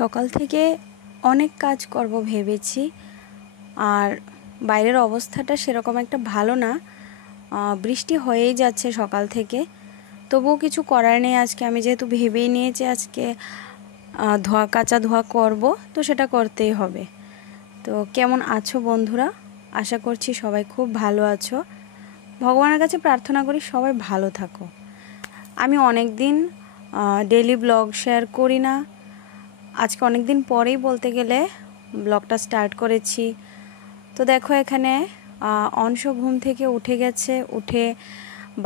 সকাল থেকে অনেক কাজ করব ভেবেছি, আর বাইরের অবস্থাটা সেরকম একটা ভালো না। বৃষ্টি হয়েই যাচ্ছে সকাল থেকে, তবুও কিছু করার নেই। আজকে আমি যেহেতু ভেবেই নিয়েছি আজকে কাঁচা ধোয়া করব, তো সেটা করতেই হবে। তো কেমন আছো বন্ধুরা? আশা করছি সবাই খুব ভালো আছো। ভগবানের কাছে প্রার্থনা করি সবাই ভালো থাকো। আমি অনেক দিন ডেইলি ব্লগ শেয়ার করি না, আজকে অনেক দিন পরেই বলতে গেলে ব্লগটা স্টার্ট করেছি। তো দেখো এখানে অংশ ঘুম থেকে উঠে গেছে, উঠে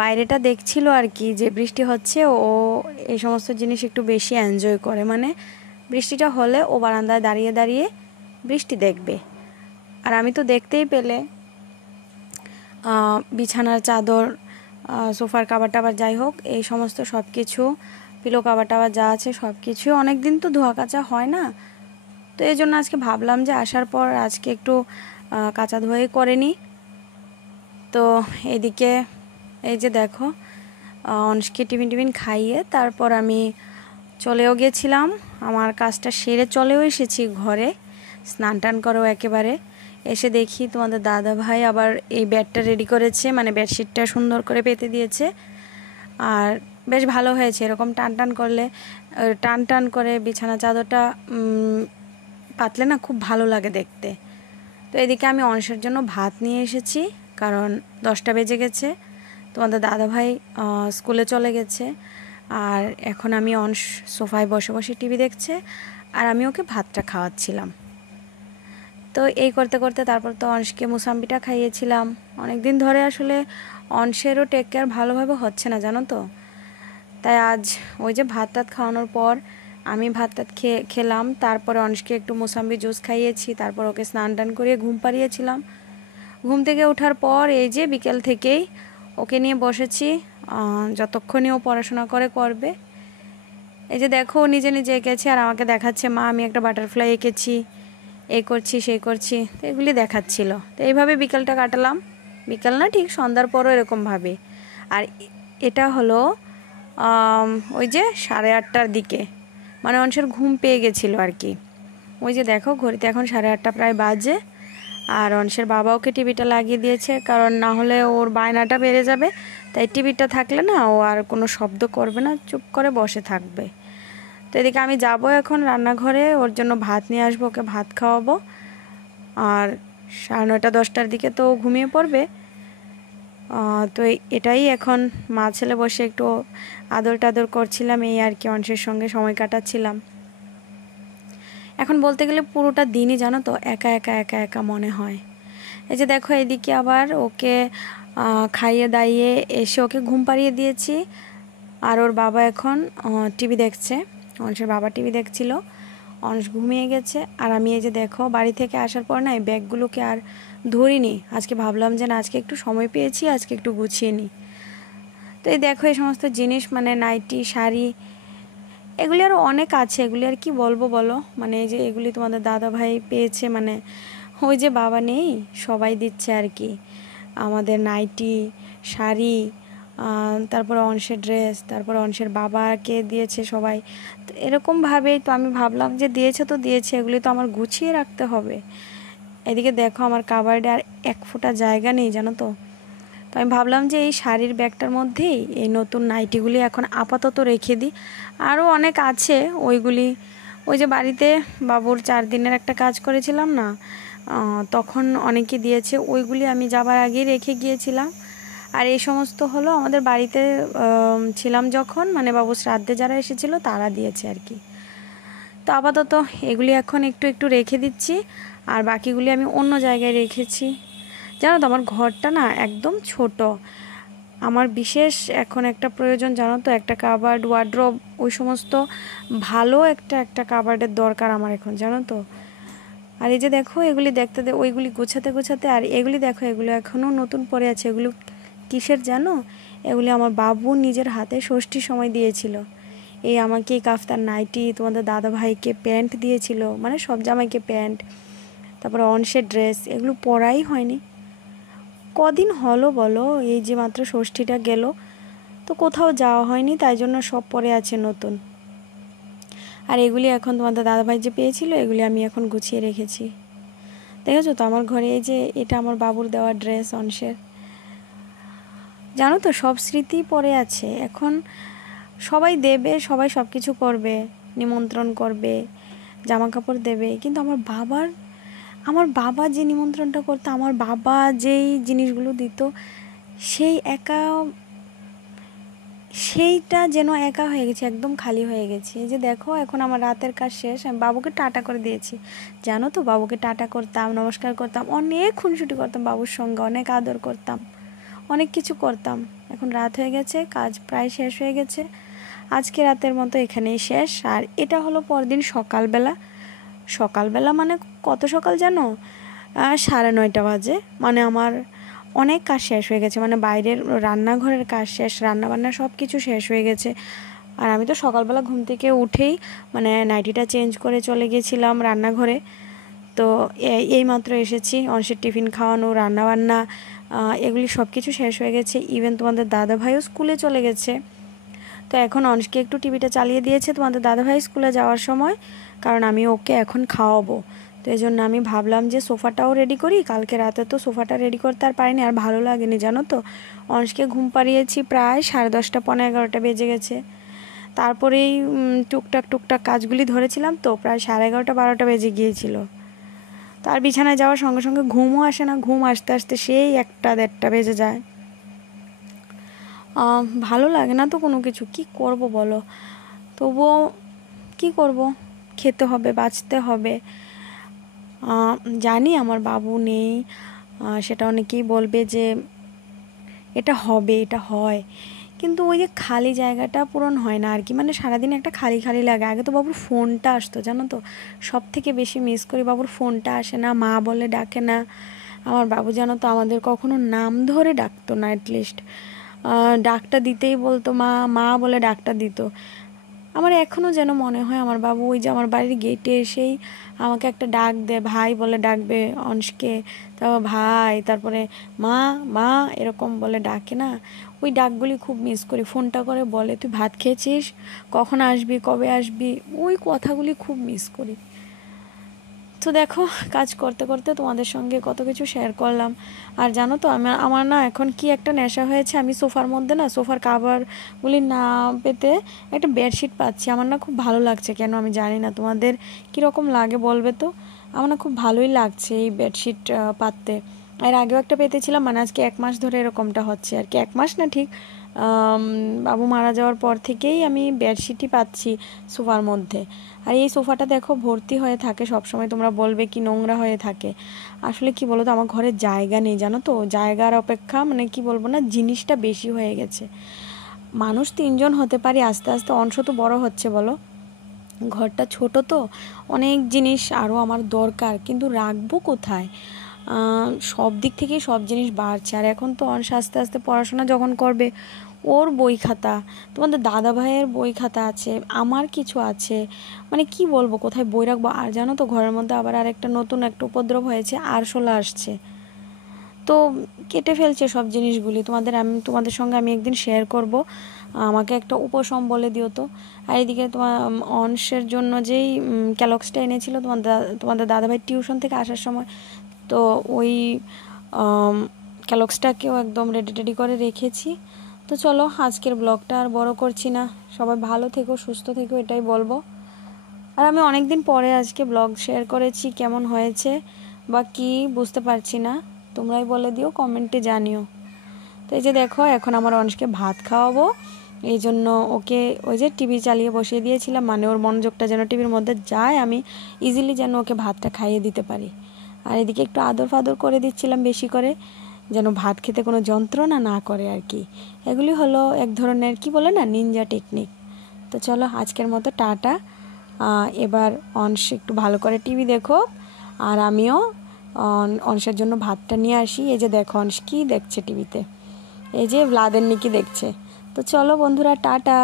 বাইরেটা দেখছিল আর কি যে বৃষ্টি হচ্ছে। ও এই সমস্ত জিনিস একটু বেশি এনজয় করে, মানে বৃষ্টিটা হলে ও বারান্দায় দাঁড়িয়ে দাঁড়িয়ে বৃষ্টি দেখবে। আর আমি তো দেখতেই পেলে বিছানার চাদর, সোফার কাভার টাভার যাই হোক, এই সমস্ত সব কিছু, পিলো কাভার টাভার যা আছে সব কিছু অনেক দিন তো ধোয়া কাচা হয় না। তো এই জন্য আজকে ভাবলাম যে আসার পর আজকে একটু কাঁচা ধোয়াই করে নিই। তো এদিকে এই যে দেখো অনস্কে টিফিন খাইয়ে তারপর আমি চলেও গেছিলাম, আমার কাজটা সেরে চলেও এসেছি ঘরে, স্নান টান করেও একেবারে এসে দেখি তোমাদের দাদা ভাই আবার এই বেডটা রেডি করেছে, মানে বেডশিটটা সুন্দর করে পেতে দিয়েছে। আর বেশ ভালো হয়েছে, এরকম টান টান করলে, টান টান করে বিছানা চাদরটা পাতলে না খুব ভালো লাগে দেখতে। তো এদিকে আমি অংশের জন্য ভাত নিয়ে এসেছি, কারণ 10টা বেজে গেছে, তোমাদের দাদাভাই স্কুলে চলে গেছে। আর এখন আমি অংশ সোফায় বসে বসে টিভি দেখছে, আর আমি ওকে ভাতটা খাওয়াচ্ছিলাম। তো এই করতে করতে তারপর তো অংশকে মুসাম্বিটা খাইয়েছিলাম। অনেক দিন ধরে আসলে অংশেরও টেক কেয়ার ভালোভাবে হচ্ছে না, জানো তো। তাই আজ ওই যে ভাত টাত খাওয়ানোর পর আমি ভাত টাত খেলাম, তারপরে অংশকে একটু মোসাম্বি জুস খাইয়েছি, তারপর ওকে স্নান টান করিয়ে ঘুম পাড়িয়েছিলাম। ঘুম থেকে ওঠার পর এই যে বিকেল থেকেই ওকে নিয়ে বসেছি, যতক্ষণই ও পড়াশোনা করবে। এই যে দেখো নিজে নিজে এঁকেছে আর আমাকে দেখাচ্ছে, মা আমি একটা বাটারফ্লাই এঁকেছি, এই করছি সেই করছি, তো এগুলি দেখাচ্ছিল। তো এইভাবে বিকেলটা কাটালাম, বিকেল না ঠিক সন্ধ্যার পরও এরকমভাবে। আর এটা হলো ওই যে 8:30টার দিকে, মানে অংশের ঘুম পেয়ে গেছিলো আর কি। ওই যে দেখো ঘড়িতে এখন 8:30 প্রায় বাজে। আর অংশের বাবা ওকে টিভিটা লাগিয়ে দিয়েছে, কারণ না হলে ওর বায়নাটা বেড়ে যাবে। তাই টিভিটা থাকলে না ও আর কোনো শব্দ করবে না, চুপ করে বসে থাকবে। তো এদিকে আমি যাব এখন রান্নাঘরে, ওর জন্য ভাত নিয়ে আসবো, ওকে ভাত খাওয়াবো। আর 9:30 10টার দিকে তো ঘুমিয়ে পড়বে। তো এটাই এখন মা ছেলে বসে একটু আদর টাদর করছিলাম, এই আর কি অংশের সঙ্গে সময় কাটাচ্ছিলাম। এখন বলতে গেলে পুরোটা দিনই জানো তো একা একা একা একা মনে হয়। এই যে দেখো এদিকে আবার ওকে খাইয়ে দাইয়ে এসে ওকে ঘুম পাড়িয়ে দিয়েছি। আর ওর বাবা এখন টিভি দেখছে, অংশের বাবা টিভি দেখছিল, অংশ ঘুমিয়ে গেছে। আর আমি এই যে দেখো বাড়ি থেকে আসার পর না এই ব্যাগগুলোকে আর ধরিনি, আজকে ভাবলাম যে না আজকে একটু সময় পেয়েছি, আজকে একটু গুছিয়ে নিই। তো এই দেখো এই সমস্ত জিনিস, মানে নাইটি, শাড়ি, এগুলি আরও অনেক আছে, এগুলি আর কি বলবো বলো। মানে এই যে এগুলি তোমাদের দাদা ভাই পেয়েছে, মানে ওই যে বাবা নেই সবাই দিচ্ছে আর কি, আমাদের নাইটি, শাড়ি, তারপর অংশের ড্রেস, তারপর অংশের বাবাকে দিয়েছে সবাই। তো এরকমভাবেই তো আমি ভাবলাম যে দিয়েছে তো দিয়েছে, এগুলি তো আমার গুছিয়ে রাখতে হবে। এদিকে দেখো আমার কাবার্ডে আর 1 ফোঁটা জায়গা নেই, জানো তো। তো আমি ভাবলাম যে এই শাড়ির ব্যাগটার মধ্যেই এই নতুন নাইটিগুলি এখন আপাতত রেখে দিই। আরও অনেক আছে ওইগুলি, ওই যে বাড়িতে বাবুর 4 দিনের একটা কাজ করেছিলাম না, তখন অনেকে দিয়েছে, ওইগুলি আমি যাবার আগেই রেখে গিয়েছিলাম। আর এই সমস্ত হলো আমাদের বাড়িতে ছিলাম যখন, মানে বাবু শ্রাদ্ধে যারা এসেছিলো তারা দিয়েছে আর কি। তো আপাতত এগুলি এখন একটু একটু রেখে দিচ্ছি, আর বাকিগুলি আমি অন্য জায়গায় রেখেছি। জানো তো আমার ঘরটা না একদম ছোট, আমার বিশেষ এখন একটা প্রয়োজন, জানো তো, একটা কাবার্ড, ওয়ার্ড্রোব, ওই সমস্ত ভালো একটা কাবার্ডের দরকার আমার এখন, জানো তো। আর এই যে দেখো এগুলি দেখতে ওইগুলি গোছাতে গোছাতে, আর এগুলি দেখো এগুলো এখনও নতুন পরে আছে। এগুলো কিসের জানো? এগুলি আমার বাবু নিজের হাতে ষষ্ঠীর সময় দিয়েছিল। এই আমাকে কাফতার, নাইটি, তোমাদের দাদা ভাইকে প্যান্ট দিয়েছিল, মানে সব জামাইকে প্যান্ট, তারপরে অংশের ড্রেস, এগুলো পরাই হয়নি। কদিন হলো বলো, এই যে মাত্র ষষ্ঠীটা গেল, তো কোথাও যাওয়া হয়নি, তাই জন্য সব পরে আছে নতুন। আর এগুলি এখন তোমাদের দাদাভাই যে পেয়েছিল এগুলি আমি এখন গুছিয়ে রেখেছি। দেখেছো তো আমার ঘরে এই যে এটা আমার বাবুর দেওয়া ড্রেস অংশের। জানো তো সব স্মৃতি পড়ে আছে। এখন সবাই দেবে, সবাই সব কিছু করবে, নিমন্ত্রণ করবে, জামা কাপড় দেবে, কিন্তু আমার বাবা যে নিমন্ত্রণটা করতো, আমার বাবা যেই জিনিসগুলো দিত, সেইটা যেন একা হয়ে গেছে, একদম খালি হয়ে গেছে। এই যে দেখো এখন আমার রাতের কাজ শেষ, আমি বাবুকে টাটা করে দিয়েছি। জানো তো বাবুকে টাটা করতাম, নমস্কার করতাম, অনেক খুনসুটি করতাম বাবুর সঙ্গে, অনেক আদর করতাম, অনেক কিছু করতাম। এখন রাত হয়ে গেছে, কাজ প্রায় শেষ হয়ে গেছে, আজকে রাতের মতো এখানেই শেষ। আর এটা হলো পরদিন সকালবেলা মানে কত সকাল জানো, 9:30 বাজে। মানে আমার অনেক কাজ শেষ হয়ে গেছে, মানে বাইরের রান্নাঘরের কাজ শেষ, রান্নাবান্না সব কিছু শেষ হয়ে গেছে। আর আমি তো সকালবেলা ঘুম থেকে উঠেই মানে নাইটিটা চেঞ্জ করে চলে গেছিলাম রান্নাঘরে। তো এই মাত্র এসেছি, অংশের টিফিন খাওয়ানো, রান্নাবান্না এগুলি সব কিছু শেষ হয়ে গেছে। ইভেন তোমাদের দাদাভাইও স্কুলে চলে গেছে। তো এখন অংশকে একটু টিভিটা চালিয়ে দিয়েছে তোমাদের দাদাভাই স্কুলে যাওয়ার সময়, কারণ আমি ওকে এখন খাওয়াবো। তো এই জন্য আমি ভাবলাম যে সোফাটাও রেডি করি। কালকে রাতে তো সোফাটা রেডি করতে আর পারিনি, আর ভালো লাগেনি জানো তো। অংশকে ঘুম পাড়িয়েছি প্রায় 10:30 পৌনে 11টা বেজে গেছে। তারপরেই টুকটাক কাজগুলি ধরেছিলাম, তো প্রায় 11:30 12টা বেজে গিয়েছিল। তার বিছানায় যাওয়ার সঙ্গে সঙ্গে ঘুমও আসে না, ঘুম আসতে আসতে সেই 1টা 1:30 বেজে যায়। ভালো লাগে না তো কোনো কিছু, কি করব বলো। তবুও কি করব, খেতে হবে, বাঁচতে হবে। জানি আমার বাবু নেই, সেটা অনেকেই বলবে যে এটা হবে, এটা হয়, কিন্তু ওই যে খালি জায়গাটা পূরণ হয় না আর কি। মানে সারাদিন একটা খালি খালি লাগে। আগে তো বাবুর ফোনটা আসতো জানো তো, সব থেকে বেশি মিস করি বাবুর ফোনটা আসে না, মা বলে ডাকে না। আমার বাবু জানো তো আমাদের কখনো নাম ধরে ডাকতো না, অ্যাটলিস্ট ডাকটা দিতেই বলতো মা মা বলে ডাকটা দিত। আমার এখনও যেন মনে হয় আমার বাবু ওই যে আমার বাড়ির গেটে এসেই আমাকে একটা ডাক দেয়, ভাই বলে ডাকবে অংশকে, তারপর ভাই, তারপরে মা মা এরকম বলে ডাকে না। ওই ডাকগুলি খুব মিস করি। ফোনটা করে বলে তুই ভাত খেয়েছিস, কখন আসবি, কবে আসবি, ওই কথাগুলি খুব মিস করি। তো দেখো কাজ করতে করতে তোমাদের সঙ্গে কত কিছু শেয়ার করলাম। আর জানো তো আমার না এখন কি একটা নেশা হয়েছে, আমি সোফার মধ্যে না সোফার কাভারগুলি না পেতে একটা বেডশিট পাচ্ছি। আমার না খুব ভালো লাগছে, কেন আমি জানি না। তোমাদের কীরকম লাগে বলবে তো। আমার না খুব ভালোই লাগছে এই বেডশিট পাততে। এর আগেও একটা পেতেছিলাম, মানে আজকে 1 মাস ধরে এরকমটা হচ্ছে আর কি। 1 মাস না ঠিক, বাবু মারা যাওয়ার পর থেকেই আমি বেডশিটই পাচ্ছি সোফার মধ্যে। আর এই সোফাটা দেখো ভর্তি হয়ে থাকে সবসময়, তোমরা বলবে কি নোংরা হয়ে থাকে। আসলে কি বলো তো, আমার ঘরে জায়গা নেই জানো তো, জায়গার অপেক্ষা মানে কি বলবো না, জিনিসটা বেশি হয়ে গেছে। মানুষ 3জন হতে পারি, আস্তে আস্তে অংশ তো বড় হচ্ছে বলো, ঘরটা ছোট তো, অনেক জিনিস আরও আমার দরকার, কিন্তু রাখবো কোথায়। সব দিক থেকেই সব জিনিস বাড়ছে। আর এখন তো অংশ আস্তে আস্তে পড়াশোনা যখন করবে, ওর বই খাতা, তোমাদের দাদা ভাইয়ের বই খাতা আছে, আমার কিছু আছে, মানে কি বলবো কোথায় বই রাখবো। আর জানো তো ঘরের মধ্যে আবার আরেকটা নতুন একটা উপদ্রব হয়েছে, আরশোলা আসছে। তো কেটে ফেলছে সব জিনিসগুলি। তোমাদের সঙ্গে আমি একদিন শেয়ার করব। আমাকে একটা উপশম বলে দিও তো। আর এদিকে তোমার অংশের জন্য যেই ক্যালক্সটা এনেছিল তোমাদের দাদাভাই টিউশন থেকে আসার সময়, তো ওই ক্যালক্সটাকেও একদম রেডি করে রেখেছি। তো চলো আজকের ব্লগটা আর বড় করছি না, সবাই ভালো থেকো, সুস্থ থেকো, এটাই বলবো। আর আমি অনেক দিন পরে আজকে ব্লগ শেয়ার করেছি, কেমন হয়েছে বা কি বুঝতে পারছি না, তোমরাই বলে দিও, কমেন্টে জানিও। তো এই যে দেখো এখন আমার অংশকে ভাত খাওয়াবো, এই জন্য ওকে ওই যে টিভি চালিয়ে বসিয়ে দিয়েছিলাম, মানে ওর মনোযোগটা যেন টিভির মধ্যে যায়, আমি ইজিলি যেন ওকে ভাতটা খাইয়ে দিতে পারি। আর এদিকে একটু আদর ফাদর করে দিচ্ছিলাম বেশি করে, যেন ভাত খেতে কোনো যন্ত্রণা না করে আর কি। এগুলি হলো এক ধরনের কি বলে না, নিনজা টেকনিক। তো চলো আজকের মতো টাটা। এবার অংশ একটু ভালো করে টিভি দেখো, আর আমিও অংশের জন্য ভাতটা নিয়ে আসি। এই যে দেখো অংশ কী দেখছে টিভিতে, এই যে ভ্লাদেরনিকি দেখছে। তো চলো বন্ধুরা, টাটা।